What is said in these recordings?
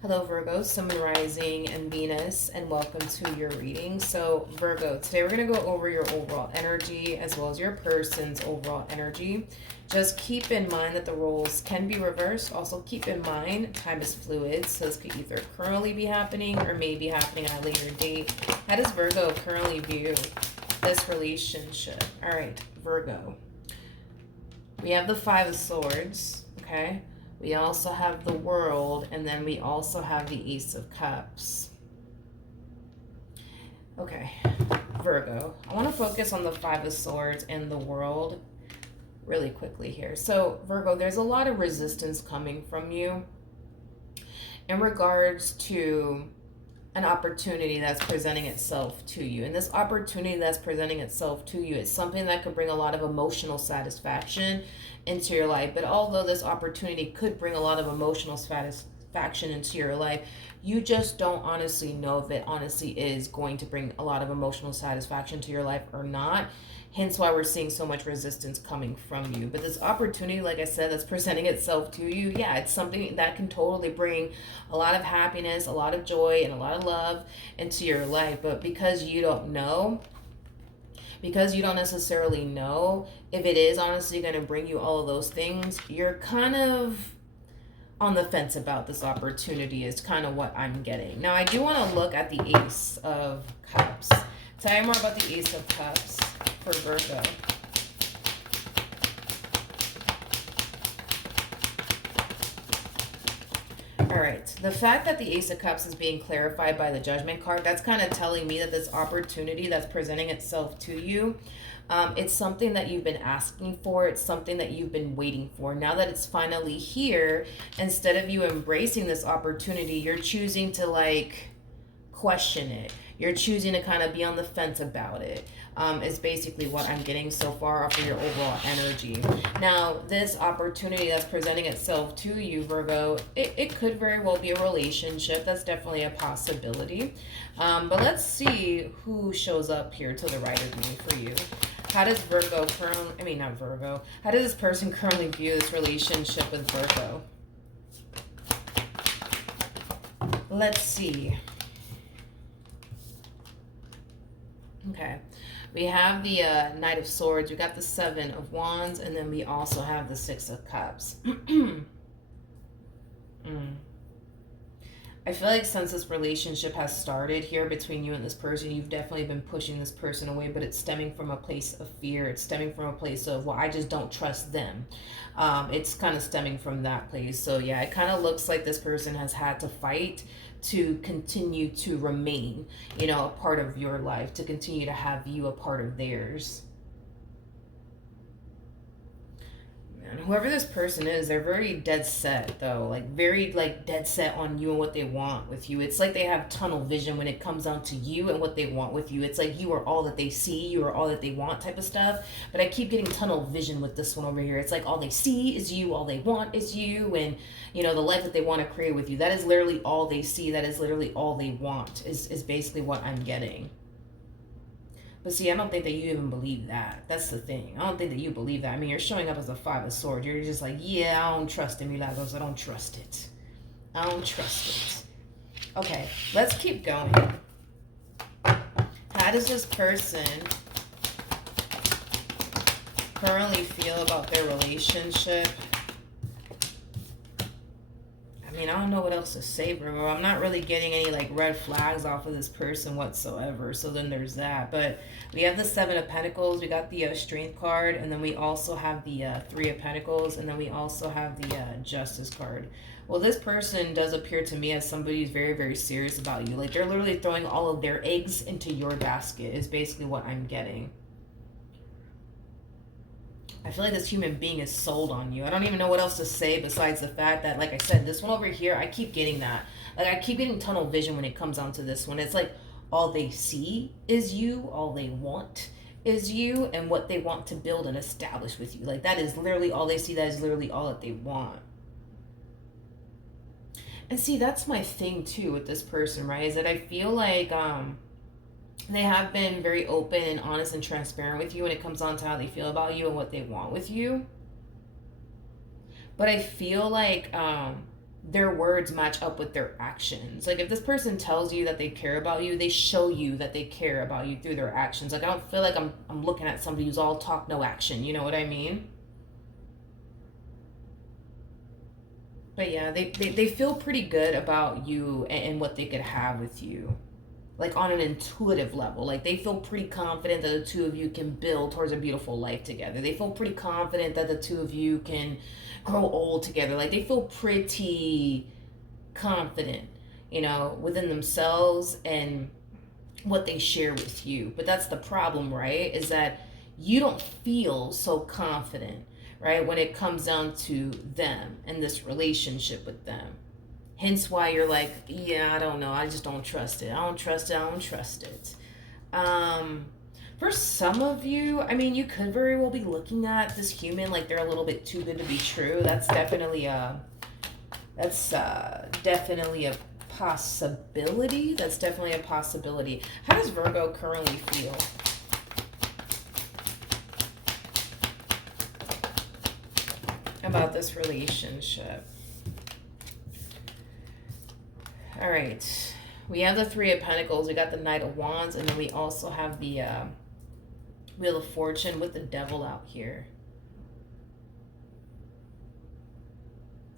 Hello Virgo, Sun, Rising, and Venus, and welcome to your reading. So Virgo, today we're going to go over your overall energy as well as your person's overall energy. Just keep in mind that the roles can be reversed. Also keep in mind time is fluid, so this could either currently be happening or may be happening at a later date. How does Virgo currently view this relationship? All right, Virgo. We have the Five of Swords, okay? We also have the World, and then we also have the Ace of Cups. Okay, Virgo. I want to focus on the Five of Swords and the World really quickly here. So, Virgo, there's a lot of resistance coming from you in regards to an opportunity that's presenting itself to you. And this opportunity that's presenting itself to you is something that could bring a lot of emotional satisfaction into your life. But although this opportunity could bring a lot of emotional satisfaction into your life, you just don't honestly know if it honestly is going to bring a lot of emotional satisfaction to your life or not. Hence why we're seeing so much resistance coming from you. But this opportunity, like I said, that's presenting itself to you, yeah, it's something that can totally bring a lot of happiness, a lot of joy, and a lot of love into your life. But because you don't know, because you don't necessarily know if it is honestly going to bring you all of those things, you're kind of on the fence about this opportunity is kind of what I'm getting. Now, I do want to look at the Ace of Cups. Tell me more about the Ace of Cups for Virgo. All right, the fact that the Ace of Cups is being clarified by the Judgment card, that's kind of telling me that this opportunity that's presenting itself to you, it's something that you've been asking for. It's something that you've been waiting for. Now that it's finally here, instead of you embracing this opportunity, you're choosing to question it. You're choosing to kind of be on the fence about it. Is basically what I'm getting so far off of your overall energy. Now, this opportunity that's presenting itself to you, Virgo, it could very well be a relationship. That's definitely a possibility. But let's see who shows up here to the right of me for you. How does Virgo currently, not Virgo, how does this person currently view this relationship with Virgo? Let's see. Okay, we have the Knight of Swords, we got the Seven of Wands, and then we also have the Six of Cups. I feel like since this relationship has started here between you and this person, you've definitely been pushing this person away, but it's stemming from a place of fear. It's stemming from a place of, well, I just don't trust them. It's kind of stemming from that place. So yeah, it kind of looks like this person has had to fight to continue to remain, a part of your life, to continue to have you a part of theirs. Man, whoever this person is, they're very dead set though, very dead set on you and what they want with you. It's like they have tunnel vision when it comes down to you and what they want with you. It's like you are all that they see, you are all that they want type of stuff. But I keep getting tunnel vision with this one over here. It's like all they see is you, all they want is you, and the life that they want to create with you. That is literally all they see. That is literally all they want is basically what I'm getting. But see, I don't think that you even believe that. That's the thing. I don't think that you believe that. I mean, you're showing up as a Five of Swords. You're just like, yeah, I don't trust him. Milagros, I don't trust it. I don't trust it. Okay, let's keep going. How does this person currently feel about their relationship? I don't know what else to say, bro. I'm not really getting any red flags off of this person whatsoever. So then there's that. But we have the Seven of Pentacles. We got the Strength card. And then we also have the Three of Pentacles. And then we also have the Justice card. Well, this person does appear to me as somebody who's very, very serious about you. They're literally throwing all of their eggs into your basket is basically what I'm getting. I feel like this human being is sold on you. I don't even know what else to say besides the fact that, like I said, this one over here, I keep getting that. I keep getting tunnel vision when it comes down to this one. It's like all they see is you, all they want is you, and what they want to build and establish with you. That is literally all they see. That is literally all that they want. And see, that's my thing too with this person, right? Is that I feel like they have been very open and honest and transparent with you when it comes on to how they feel about you and what they want with you. But I feel like their words match up with their actions. Like if this person tells you that they care about you, they show you that they care about you through their actions. Like I don't feel like I'm looking at somebody who's all talk no action, you know what I mean? But yeah, they feel pretty good about you and what they could have with you. Like on an intuitive level. Like they feel pretty confident that the two of you can build towards a beautiful life together. They feel pretty confident that the two of you can grow old together. Like they feel pretty confident, within themselves and what they share with you. But that's the problem, right? Is that you don't feel so confident, right, when it comes down to them and this relationship with them. Hence why you're like, yeah, I don't know. I just don't trust it. I don't trust it. I don't trust it. Um, for some of you, I mean, you could very well be looking at this human like they're a little bit too good to be true. That's definitely a possibility. That's definitely a possibility. How does Virgo currently feel about this relationship? All right. We have the Three of Pentacles. We got the Knight of Wands. And then we also have the Wheel of Fortune with the Devil out here.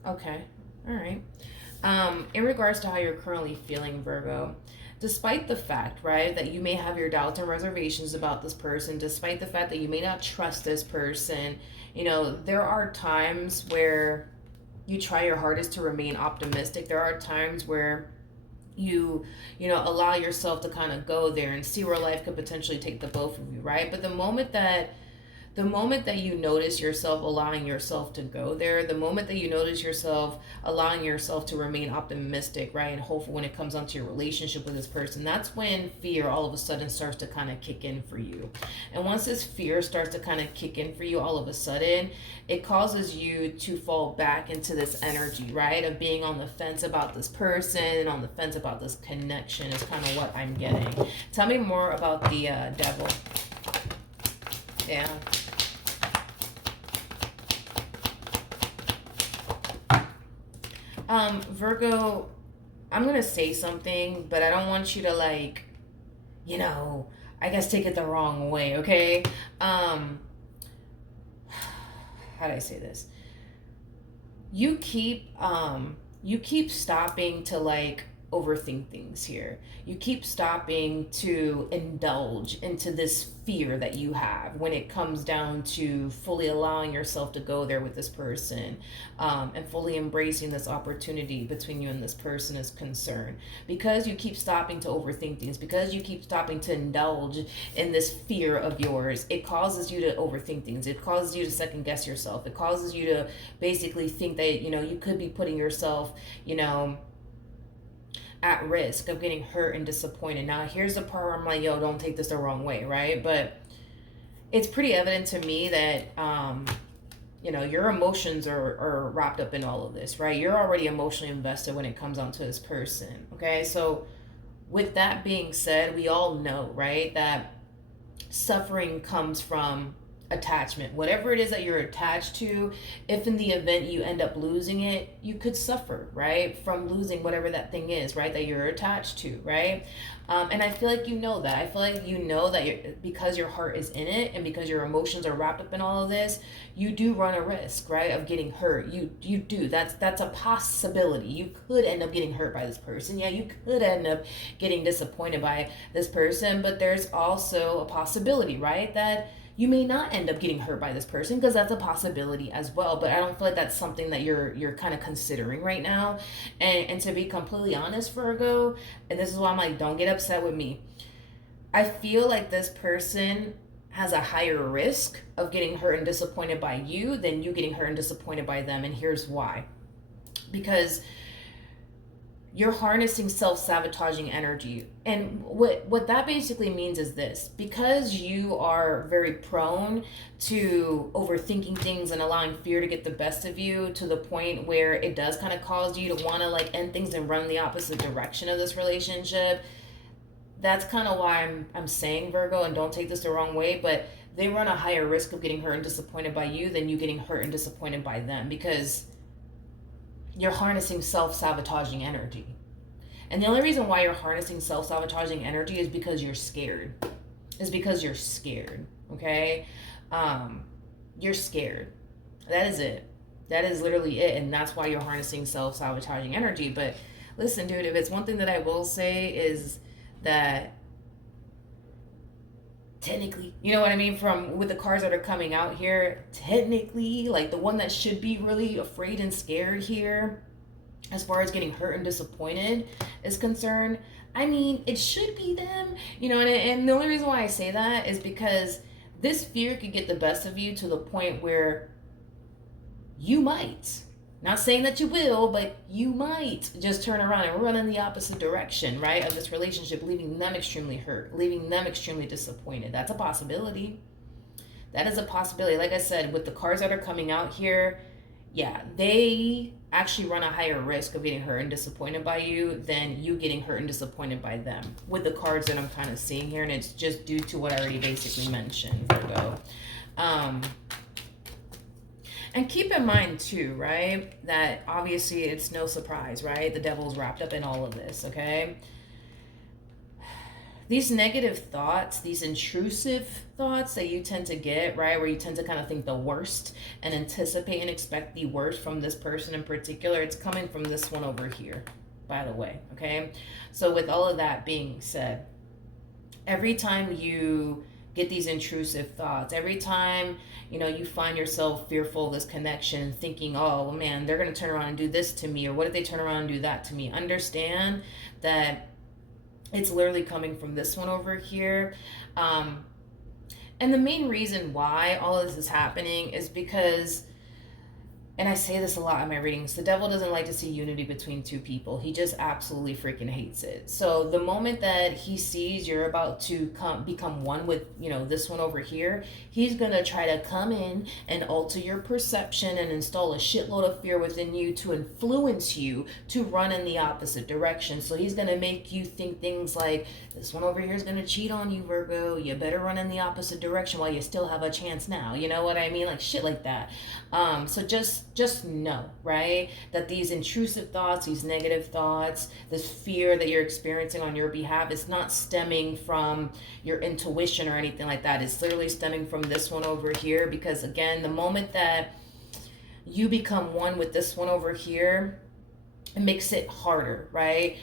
Okay. All right. In regards to how you're currently feeling, Virgo, despite the fact, right, that you may have your doubts and reservations about this person, despite the fact that you may not trust this person, there are times where you try your hardest to remain optimistic. There are times where allow yourself to kind of go there and see where life could potentially take the both of you, right? But the moment that you notice yourself allowing yourself to go there, the moment that you notice yourself allowing yourself to remain optimistic, right, and hopeful when it comes onto your relationship with this person, that's when fear all of a sudden starts to kind of kick in for you. And once this fear starts to kind of kick in for you all of a sudden, it causes you to fall back into this energy, right, of being on the fence about this person and on the fence about this connection is kind of what I'm getting. Tell me more about the devil. Yeah. Virgo, I'm gonna say something, but I don't want you to I guess take it the wrong way, okay? How do I say this? You keep stopping to overthink things here. You keep stopping to indulge into this fear that you have when it comes down to fully allowing yourself to go there with this person, and fully embracing this opportunity between you and this person is concerned. Because you keep stopping to overthink things, because you keep stopping to indulge in this fear of yours, it causes you to overthink things. It causes you to second guess yourself. It causes you to basically think that, you could be putting yourself, at risk of getting hurt and disappointed. Now, here's the part where I'm like, yo, don't take this the wrong way, right? But it's pretty evident to me that, your emotions are wrapped up in all of this, right? You're already emotionally invested when it comes down to this person, okay? So with that being said, we all know, right, that suffering comes from attachment. Whatever it is that you're attached to, if in the event you end up losing it, you could suffer, right, from losing whatever that thing is, right, that you're attached to, right? And I feel like you know that. I feel like you know that because your heart is in it and because your emotions are wrapped up in all of this, you do run a risk, right, of getting hurt. You do. That's a possibility. You could end up getting hurt by this person. Yeah, you could end up getting disappointed by this person, but there's also a possibility, right, that you may not end up getting hurt by this person, because that's a possibility as well. But I don't feel like that's something that you're kind of considering right now. And to be completely honest, Virgo, and this is why I'm like, don't get upset with me. I feel like this person has a higher risk of getting hurt and disappointed by you than you getting hurt and disappointed by them. And here's why. Because you're harnessing self-sabotaging energy. And what that basically means is this: because you are very prone to overthinking things and allowing fear to get the best of you to the point where it does kind of cause you to want to end things and run the opposite direction of this relationship. That's kind of why I'm saying, Virgo, and don't take this the wrong way, but they run a higher risk of getting hurt and disappointed by you than you getting hurt and disappointed by them. Because you're harnessing self-sabotaging energy. And the only reason why you're harnessing self-sabotaging energy is because you're scared. Is because you're scared. Okay? You're scared. That is it. That is literally it. And that's why you're harnessing self-sabotaging energy. But listen, dude, if it's one thing that I will say is that technically, you know what I mean, from with the cards that are coming out here, technically, like the one that should be really afraid and scared here as far as getting hurt and disappointed is concerned, I mean, it should be them, you know. And the only reason why I say that is because this fear could get the best of you to the point where you might, not saying that you will, but you might just turn around and run in the opposite direction, right, of this relationship, leaving them extremely hurt, leaving them extremely disappointed. That's a possibility. That is a possibility. Like I said, with the cards that are coming out here, yeah, they actually run a higher risk of getting hurt and disappointed by you than you getting hurt and disappointed by them with the cards that I'm kind of seeing here. And it's just due to what I already basically mentioned, Virgo. And keep in mind too, right, that obviously it's no surprise, right? The devil's wrapped up in all of this, okay? These negative thoughts, these intrusive thoughts that you tend to get, right, where you tend to kind of think the worst and anticipate and expect the worst from this person in particular, it's coming from this one over here, by the way, okay? So with all of that being said, every time you get these intrusive thoughts, every time, you know, you find yourself fearful of this connection and thinking, oh man, they're going to turn around and do this to me, or what if they turn around and do that to me, understand that it's literally coming from this one over here. And the main reason why all of this is happening is because, and I say this a lot in my readings, the devil doesn't like to see unity between two people. He just absolutely freaking hates it. So the moment that he sees you're about to become one with, you know, this one over here, he's going to try to come in and alter your perception and install a shitload of fear within you to influence you to run in the opposite direction. So he's going to make you think things like, this one over here is going to cheat on you, Virgo. You better run in the opposite direction while you still have a chance now. You know what I mean? Like shit like that. So just know, right, that these intrusive thoughts, these negative thoughts, this fear that you're experiencing on your behalf is not stemming from your intuition or anything like that. It's literally stemming from this one over here, because again, the moment that you become one with this one over here, it makes it harder, right,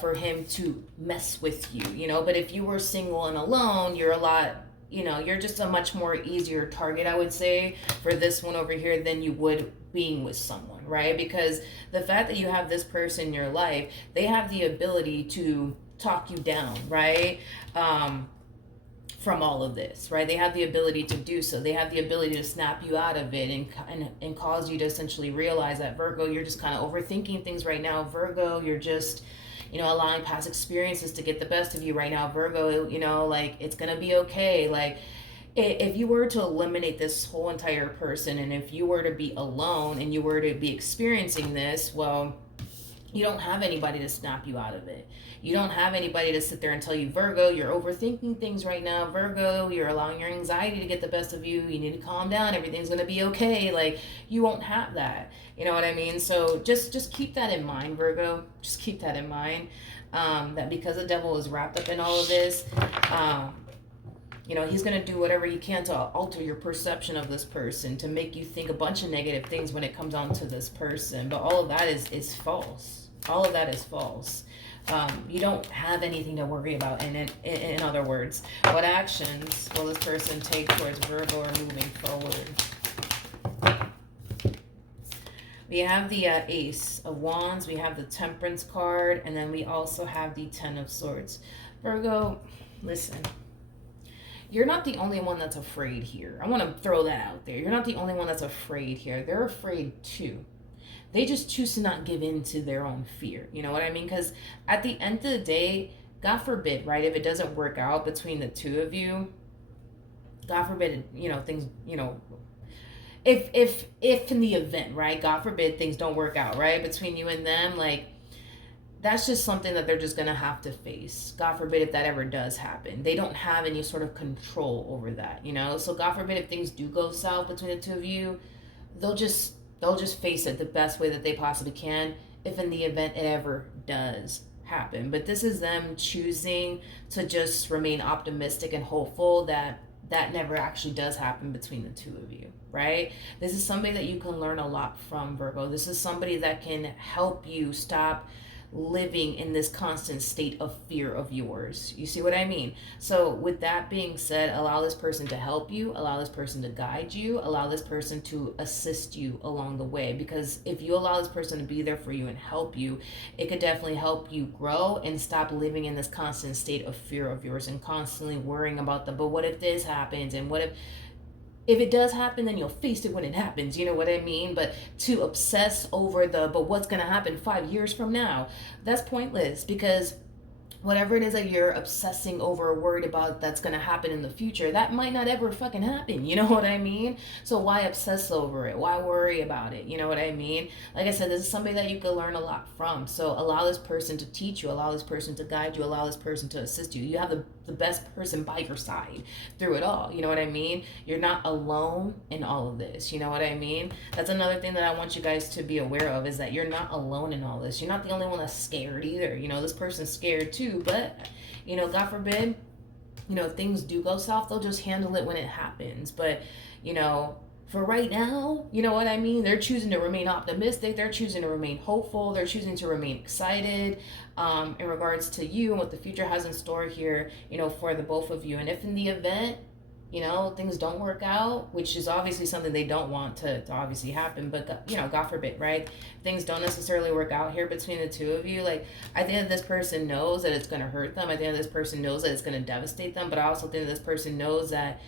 for him to mess with you, you know. But if you were single and alone, you're a lot, you know, you're just a much more easier target, I would say, for this one over here than you would being with someone, right? Because the fact that you have this person in your life, they have the ability to talk you down, right? From all of this, right? They have the ability to do so. They have the ability to snap you out of it and cause you to essentially realize that, Virgo, you're just kind of overthinking things right now. Virgo, you're just, you know, allowing past experiences to get the best of you right now. Virgo, you know, like, it's going to be okay. Like, if you were to eliminate this whole entire person, and if you were to be alone and you were to be experiencing this, well, you don't have anybody to snap you out of it. You don't have anybody to sit there and tell you, Virgo, you're overthinking things right now. Virgo, you're allowing your anxiety to get the best of you. You need to calm down. Everything's going to be okay. Like, you won't have that. You know what I mean? So just keep that in mind, Virgo. Just keep that in mind. That because the devil is wrapped up in all of this, you know, he's going to do whatever he can to alter your perception of this person, to make you think a bunch of negative things when it comes on to this person. But all of that is false. All of that is false. You don't have anything to worry about. In other words, what actions will this person take towards Virgo or moving forward? We have the Ace of Wands, we have the Temperance card, and then we also have the Ten of Swords. Virgo, listen. You're not the only one that's afraid here. I want to throw that out there. You're not the only one that's afraid here. They're afraid too. They just choose to not give in to their own fear. You know what I mean? Because at the end of the day, God forbid, right, if it doesn't work out between the two of you, God forbid, you know, things, you know, if in the event, right, God forbid things don't work out, right, between you and them, like, that's just something that they're just going to have to face. God forbid if that ever does happen. They don't have any sort of control over that, you know? So God forbid if things do go south between the two of you, they'll just They'll just face it the best way that they possibly can if in the event it ever does happen. But this is them choosing to just remain optimistic and hopeful that that never actually does happen between the two of you, right? This is somebody that you can learn a lot from, Virgo. This is somebody that can help you stop living in this constant state of fear of yours. You see what I mean? So with that being said, allow this person to help you, allow this person to guide you, allow this person to assist you along the way, because if you allow this person to be there for you and help you, it could definitely help you grow and stop living in this constant state of fear of yours and constantly worrying about them. But what if this happens, and what if it does happen, then you'll face it when it happens, you know what I mean? But to obsess over but what's going to happen 5 years from now, that's pointless, because whatever it is that you're obsessing over or worried about that's going to happen in the future, that might not ever fucking happen. You know what I mean? So why obsess over it? Why worry about it? You know what I mean? Like I said, this is somebody that you could learn a lot from. So allow this person to teach you, allow this person to guide you, allow this person to assist you. You have the best person by your side through it all. You know what I mean? You're not alone in all of this. You know what I mean? That's another thing that I want you guys to be aware of, is that you're not alone in all this. You're not the only one that's scared either. You know, this person's scared too. But, you know, God forbid, you know, if things do go south, they'll just handle it when it happens. But, you know, for right now, you know what I mean? They're choosing to remain optimistic. They're choosing to remain hopeful. They're choosing to remain excited in regards to you and what the future has in store here, you know, for the both of you. And if in the event, you know, things don't work out, which is obviously something they don't want to obviously happen, but, you know, God forbid, right? Things don't necessarily work out here between the two of you. Like, I think that this person knows that it's going to hurt them. I think that this person knows that it's going to devastate them. But I also think that this person knows that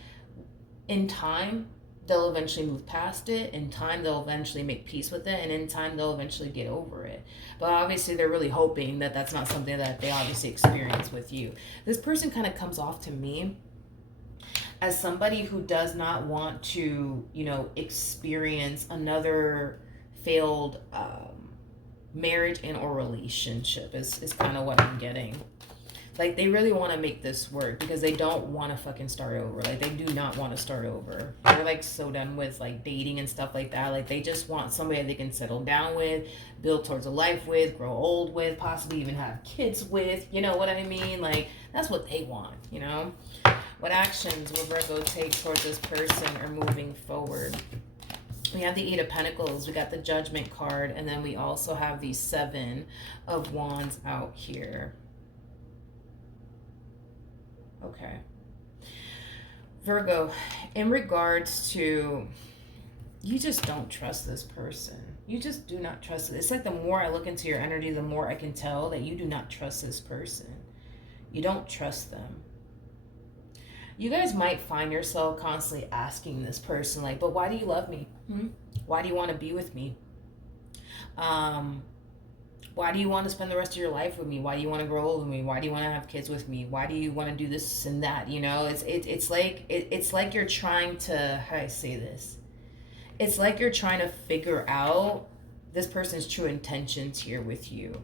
in time, they'll eventually move past it. In time, they'll eventually make peace with it. And in time, they'll eventually get over it. But obviously, they're really hoping that that's not something that they obviously experience with you. This person kind of comes off to me as somebody who does not want to, you know, experience another failed marriage and or relationship is kind of what I'm getting. Like, they really want to make this work because they don't want to fucking start over. Like, they do not want to start over. They're, like, so done with, like, dating and stuff like that. Like, they just want somebody they can settle down with, build towards a life with, grow old with, possibly even have kids with. You know what I mean? Like, that's what they want, you know? What actions will Virgo take towards this person or moving forward? We have the Eight of Pentacles, we got the Judgment card, and then we also have the Seven of Wands out here. Okay. Virgo, in regards to, you just don't trust this person. You just do not trust it. It's like the more I look into your energy, the more I can tell that you do not trust this person. You don't trust them. You guys might find yourself constantly asking this person, like, but why do you love me? Why do you want to be with me? Why do you want to spend the rest of your life with me? Why do you want to grow old with me? Why do you want to have kids with me? Why do you want to do this and that? You know, it's like you're trying to, how do I say this? It's like you're trying to figure out this person's true intentions here with you.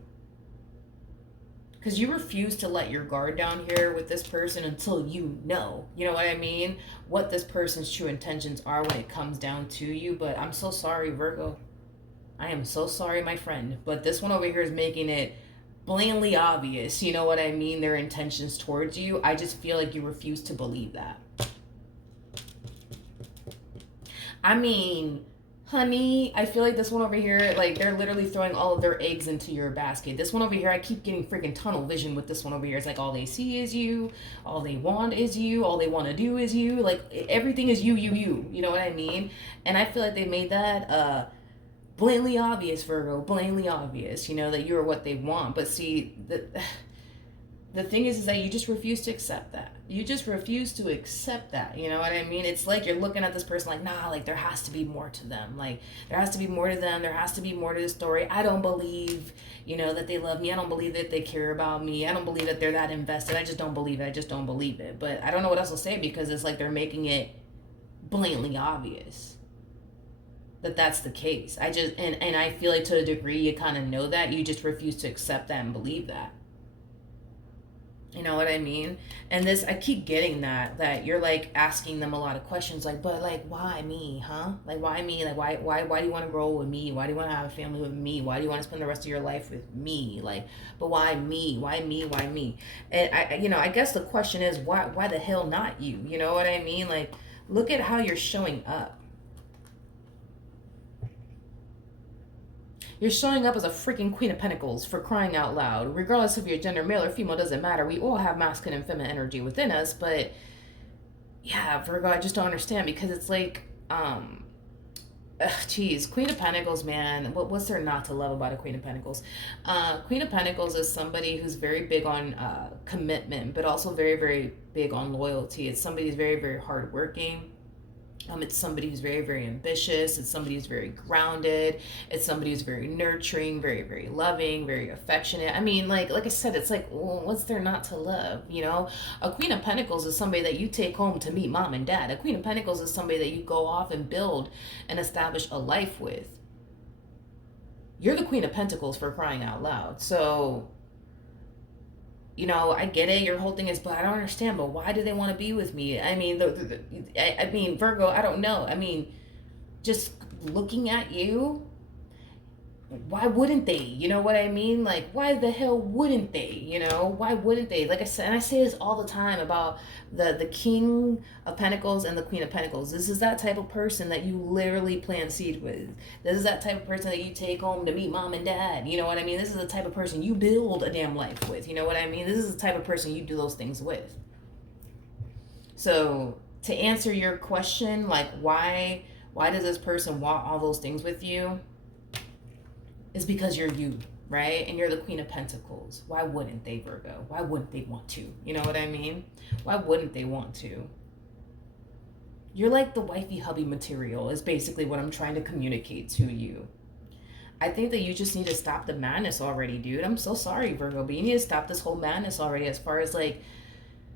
Because you refuse to let your guard down here with this person until you know what I mean? What this person's true intentions are when it comes down to you. But I'm so sorry, Virgo. I am so sorry, my friend. But this one over here is making it blatantly obvious, you know what I mean? Their intentions towards you. I just feel like you refuse to believe that. I mean, honey, I feel like this one over here, like, they're literally throwing all of their eggs into your basket. This one over here, I keep getting freaking tunnel vision with this one over here. It's like all they see is you, all they want is you, all they want to do is you. Like, everything is you. You know what I mean? And I feel like they made that blatantly obvious, Virgo, blatantly obvious, you know, that you're what they want. But see, the thing is that you just refuse to accept that. You just refuse to accept that. You know what I mean? It's like you're looking at this person like, nah, like, there has to be more to them. Like, there has to be more to them. There has to be more to the story. I don't believe, you know, that they love me. I don't believe that they care about me. I don't believe that they're that invested. I just don't believe it. I just don't believe it. But I don't know what else to say, because it's like they're making it blatantly obvious that that's the case. And I feel like to a degree you kind of know that. You just refuse to accept that and believe that. You know what I mean? And this, I keep getting that you're like asking them a lot of questions, like, but like, why me, huh? Like, why me? Like, why do you want to grow with me? Why do you want to have a family with me? Why do you want to spend the rest of your life with me? Like, but why me? Why me? Why me? And I guess the question is, why the hell not you? You know what I mean? Like, look at how you're showing up. You're showing up as a freaking Queen of Pentacles, for crying out loud. Regardless of your gender, male or female, doesn't matter. We all have masculine and feminine energy within us, but yeah, Virgo, I just don't understand, because it's like, geez, Queen of Pentacles, man. What's there not to love about a Queen of Pentacles? Queen of Pentacles is somebody who's very big on commitment, but also very, very big on loyalty. It's somebody who's very, very hardworking. It's somebody who's very, very ambitious. It's somebody who's very grounded. It's somebody who's very nurturing, very, very loving, very affectionate. I mean, like I said, it's like, well, what's there not to love? You know, a Queen of Pentacles is somebody that you take home to meet mom and dad. A Queen of Pentacles is somebody that you go off and build and establish a life with. You're the Queen of Pentacles, for crying out loud. So, I get it. Your whole thing is, but I don't understand. But why do they want to be with me? I mean, I mean, Virgo. I don't know. I mean, just looking at you, why wouldn't they? You know what I mean? Like, why the hell wouldn't they? Why wouldn't they? Like I said, and I say this all the time about the King of Pentacles and the Queen of Pentacles. This is that type of person that you literally plant seed with. This is that type of person that you take home to meet mom and dad. You know what I mean? This is the type of person you build a damn life with. You know what I mean? This is the type of person you do those things with. So to answer your question, like, why does this person want all those things with you? Is because you're you, right? And you're the Queen of Pentacles. Why wouldn't they, Virgo? Why wouldn't they want to? You know what I mean? Why wouldn't they want to? You're like the wifey hubby material, is basically what I'm trying to communicate to you. I think that you just need to stop the madness already, dude. I'm so sorry, Virgo, but you need to stop this whole madness already, as far as like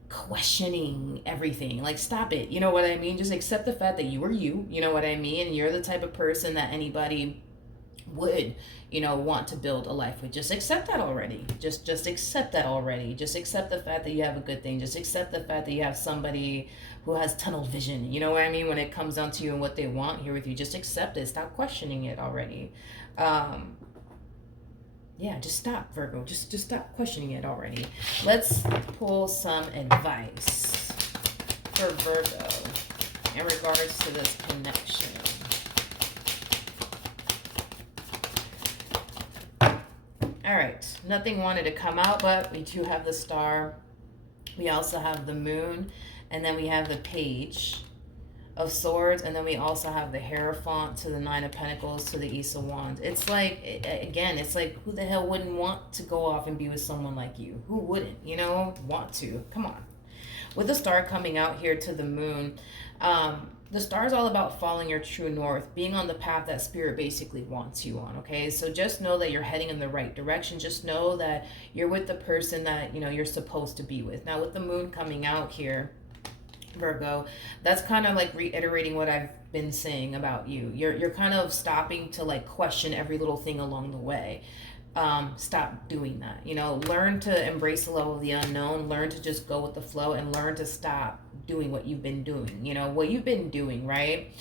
questioning everything. Like, stop it. You know what I mean? Just accept the fact that you are you. You know what I mean? And you're the type of person that anybody would want to build a life with. Just accept that already. Just accept that already. Just accept the fact that you have a good thing. Just accept the fact that you have somebody who has tunnel vision. You know what I mean? When it comes down to you and what they want here with you, just accept it. Stop questioning it already. Yeah, just stop, Virgo. Just stop questioning it already. Let's pull some advice for Virgo in regards to this connection. All right, nothing wanted to come out, but we do have the Star. We also have the Moon, and then we have the Page of Swords, and then we also have the Hierophant to the Nine of Pentacles to the Ace of Wands. It's like, again, it's like, who the hell wouldn't want to go off and be with someone like you? Who wouldn't, want to? Come on. With the Star coming out here to the Moon, the Star is all about following your true north, being on the path that Spirit basically wants you on, okay? So just know that you're heading in the right direction. Just know that you're with the person that, you're supposed to be with. Now, with the Moon coming out here, Virgo, that's kind of like reiterating what I've been saying about you. You're kind of stopping to like question every little thing along the way. Stop doing that. Learn to embrace the level of the unknown. Learn to just go with the flow, and learn to stop doing what you've been doing. What you've been doing, right,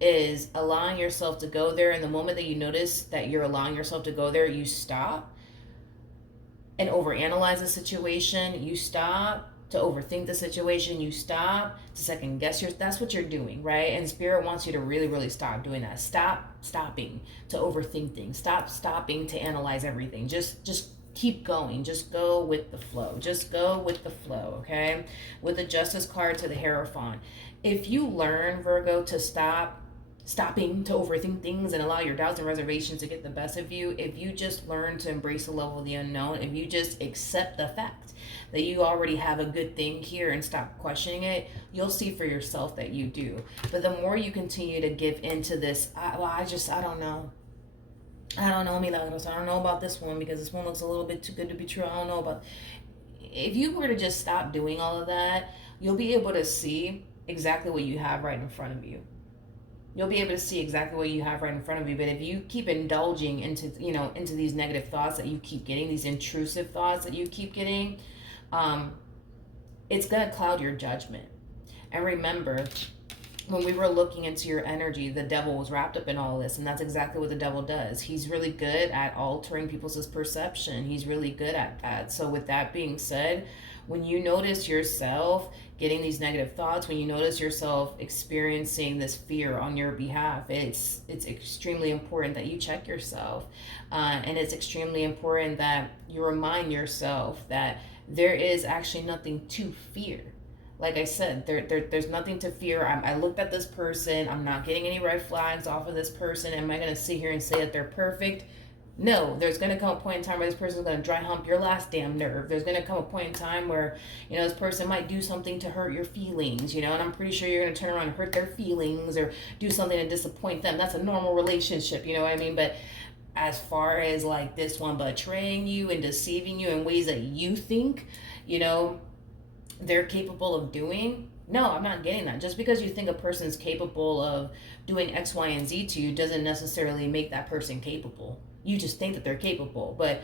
is allowing yourself to go there. And the moment that you notice that you're allowing yourself to go there, you stop and overanalyze the situation. You stop to overthink the situation. You stop to second guess that's what you're doing, right? And Spirit wants you to really, really stop doing that. Stop stopping to overthink things. Stop stopping to analyze everything. Just keep going. Just go with the flow. Just go with the flow, okay? With the Justice card to the Hierophant. If you learn, Virgo, to stopping to overthink things and allow your doubts and reservations to get the best of you, if you just learn to embrace the level of the unknown, if you just accept the fact that you already have a good thing here and stop questioning it, you'll see for yourself that you do. But the more you continue to give into this, I don't know. I don't know, Milagros. I don't know about this one, because this one looks a little bit too good to be true. I don't know about... If you were to just stop doing all of that, you'll be able to see exactly what you have right in front of you. You'll be able to see exactly what you have right in front of you. But if you keep indulging into these negative thoughts that you keep getting, these intrusive thoughts that you keep getting, um, it's going to cloud your judgment. And remember, when we were looking into your energy, the devil was wrapped up in all this, and that's exactly what the devil does. He's really good at altering people's perception. He's really good at that. So with that being said, when you notice yourself getting these negative thoughts, when you notice yourself experiencing this fear on your behalf, it's extremely important that you check yourself, and it's extremely important that you remind yourself that there is actually nothing to fear. Like I said, there's nothing to fear. I looked at this person. I'm not getting any red flags off of this person. Am I going to sit here and say that they're perfect? No, there's going to come a point in time where this person's going to dry hump your last damn nerve. There's going to come a point in time where, this person might do something to hurt your feelings, and I'm pretty sure you're going to turn around and hurt their feelings or do something to disappoint them. That's a normal relationship, you know what I mean? But as far as like this one betraying you and deceiving you in ways that you think, they're capable of doing. No, I'm not getting that. Just because you think a person's capable of doing X, Y, and Z to you doesn't necessarily make that person capable. You just think that they're capable. But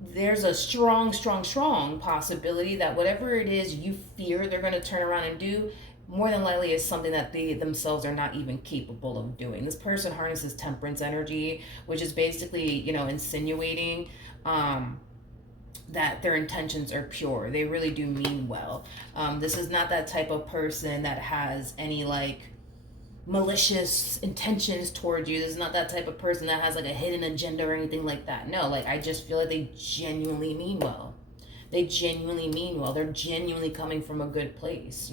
there's a strong, strong, strong possibility that whatever it is you fear they're going to turn around and do, more than likely is something that they themselves are not even capable of doing. This person harnesses temperance energy, which is basically, insinuating that their intentions are pure. They really do mean well. This is not that type of person that has any like malicious intentions towards you. This is not that type of person that has like a hidden agenda or anything like that. No, like I just feel like they genuinely mean well. They genuinely mean well. They're genuinely coming from a good place,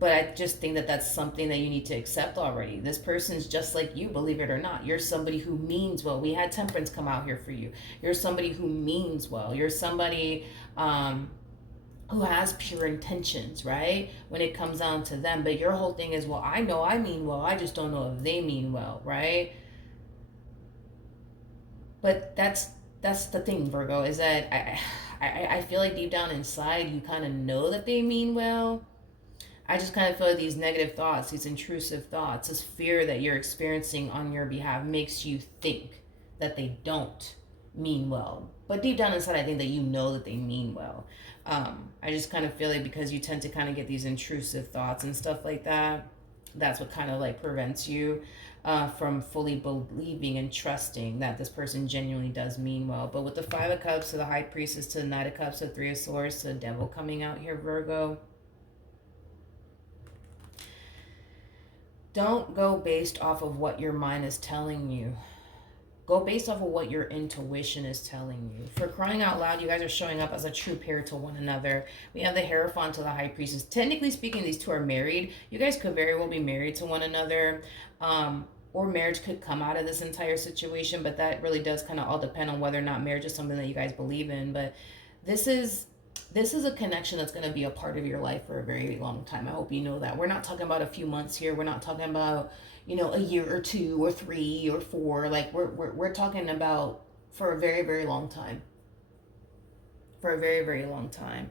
but I just think that that's something that you need to accept already. This person's just like you, believe it or not. You're somebody who means well. We had temperance come out here for you. You're somebody who means well. You're somebody who has pure intentions, right? When it comes down to them. But your whole thing is, well, I know I mean well. I just don't know if they mean well, right? But that's the thing, Virgo, is that I feel like deep down inside you kind of know that they mean well. I just kind of feel like these negative thoughts, these intrusive thoughts, this fear that you're experiencing on your behalf makes you think that they don't mean well. But deep down inside, I think that you know that they mean well. I just kind of feel like because you tend to kind of get these intrusive thoughts and stuff like that, that's what kind of like prevents you from fully believing and trusting that this person genuinely does mean well. But with the Five of Cups to the High Priestess to the Knight of Cups to the Three of Swords to the Devil coming out here, Virgo, don't go based off of what your mind is telling you. Go based off of what your intuition is telling you. For crying out loud, you guys are showing up as a true pair to one another. We have the Hierophant to the High Priestess. Technically speaking, these two are married. You guys could very well be married to one another. Or marriage could come out of this entire situation, but that really does kind of all depend on whether or not marriage is something that you guys believe in. But this is a connection that's going to be a part of your life for a very long time. I hope you know that. We're not talking about a few months here. We're not talking about, a year or 2 or 3 or 4. Like we're talking about for a very, very long time. For a very, very long time.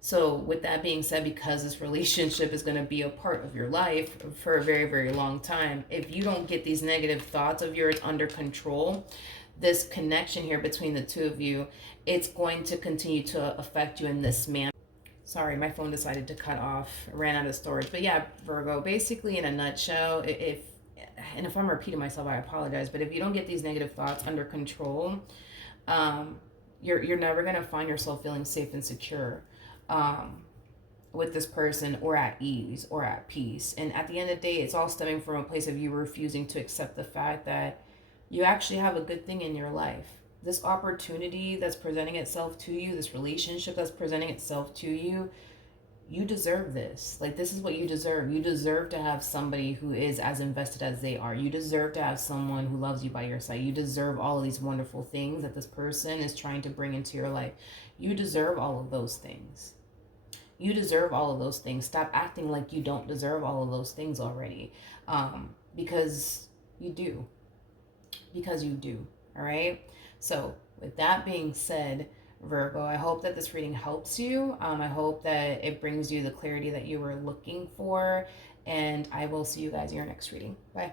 So with that being said, because this relationship is going to be a part of your life for a very, very long time, if you don't get these negative thoughts of yours under control, this connection here between the two of you, it's going to continue to affect you in this manner. Sorry, my phone decided to cut off. I ran out of storage. But yeah, Virgo, basically in a nutshell, if I'm repeating myself, I apologize, but if you don't get these negative thoughts under control, you're never going to find yourself feeling safe and secure with this person, or at ease or at peace. And at the end of the day, it's all stemming from a place of you refusing to accept the fact that you actually have a good thing in your life. This opportunity that's presenting itself to you, this relationship that's presenting itself to you, you deserve this. Like, this is what you deserve. You deserve to have somebody who is as invested as they are. You deserve to have someone who loves you by your side. You deserve all of these wonderful things that this person is trying to bring into your life. You deserve all of those things. You deserve all of those things. Stop acting like you don't deserve all of those things already. Because you do. Because you do. All right? So with that being said, Virgo, I hope that this reading helps you. I hope that it brings you the clarity that you were looking for. And I will see you guys in your next reading. Bye.